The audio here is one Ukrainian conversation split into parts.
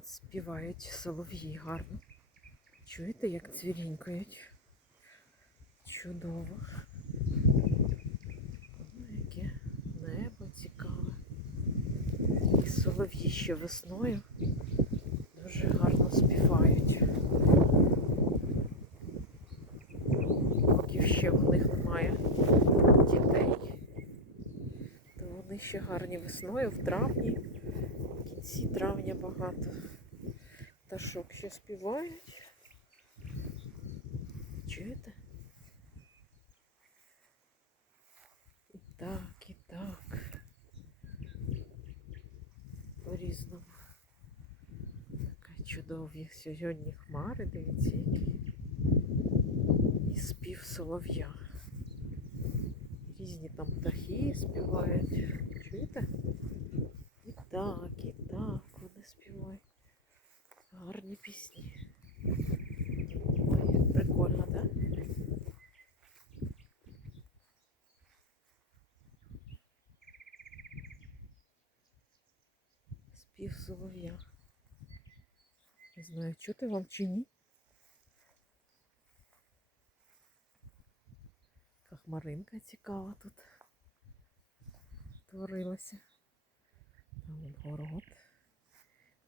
От співають солов'ї гарно. Чуєте, як цвірінькають? Чудово. Яке небо цікаве. І солов'ї ще весною дуже гарно співають. Поки ще в них немає дітей, то вони ще гарні весною, в травні, кінці травня багато пташок ще співають. Чуєте? І так, і так. По-різному. Така чудові сьогодні хмари, дивіться, які. І спів солов'я. Різні там птахи співають. Чуєте? І так, і так вони співають. Гарні пісні. Прикольно, так? Спів солов'я. Не знаю, чути вам чи ні. Яка хмаринка цікава тут творилася. Там город.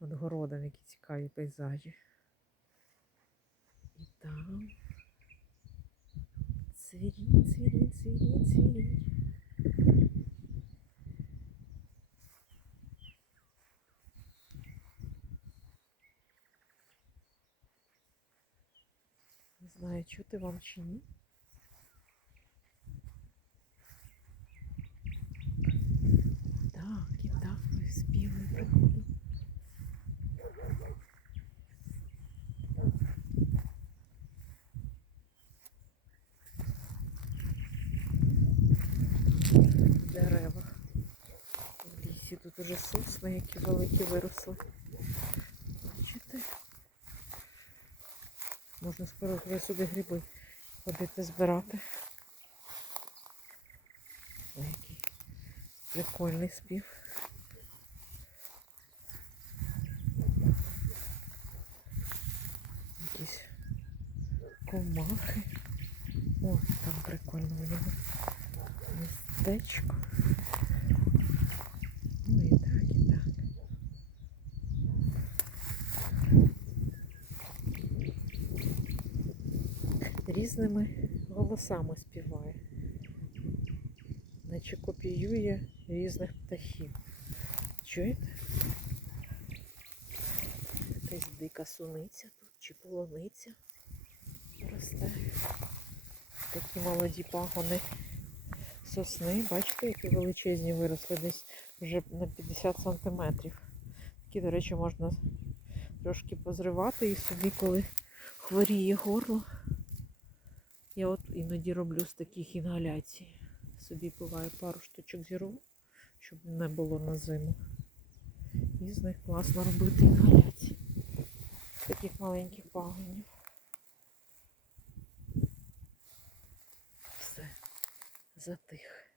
От городом які цікаві пейзажі. І там цвірінь, цвірінь, цвірінь, цвірінь. Не знаю, чути вам чи ні. Так, і так співи приходять. Дерева. В лісі тут уже сосни, які великі виросли. Бачите? Можна скоро вже сюди гриби ходити збирати. Ой, який прикольний спів. Якісь комахи. О, там прикольно у нього містечко. Ну і так, і так. Різними голосами співає. Наче копіює різних птахів. Чуєте? Якась дика суниця тут чи полуниця росте. Такі молоді пагони сосни. Бачите, які величезні виросли десь вже на 50 сантиметрів. Такі, до речі, можна трошки позривати і собі, коли хворіє горло. Я от іноді роблю з таких інгаляцій. Собі буває пару штучок зірву, щоб не було на зиму. І з них класно робити інгаляції. З таких маленьких пагонів. Все, затих.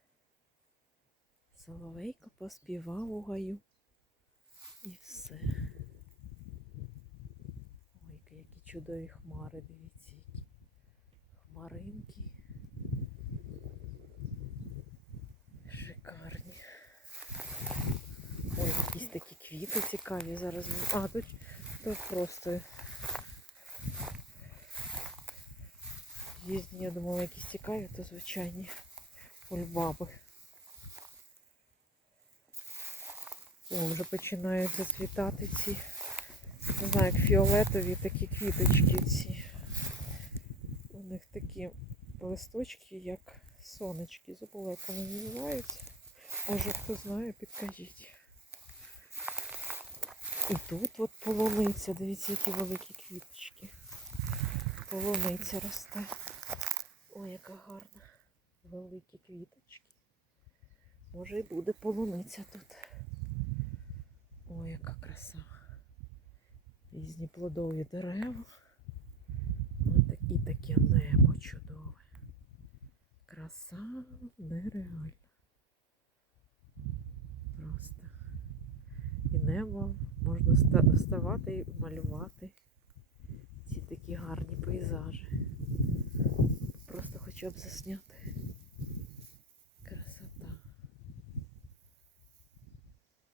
Соловейко поспівав у гаю. І все. Ой, які чудові хмари, хмаринки. Шикарні. Ой, якісь такі квіти цікаві зараз. А, тут, тут просто різні, я думала, якісь цікаві, то звичайні кульбаби. О, вже починають зацвітати ці, не знаю, як фіолетові такі квіточки ці. Них такі листочки, як сонечки. Забула, як вони називаються. Може хто знає, підкажіть. І тут от полуниця, дивіться, які великі квіточки. Полуниця росте. Ой, яка гарна. Великі квіточки. Може і буде полуниця тут. Ой, яка краса. Різні плодові дерева. Такі таке небо чудове. Краса нереальна. Просто. І небо, можна вставати і малювати ці такі гарні пейзажі. Просто хоча б засняти.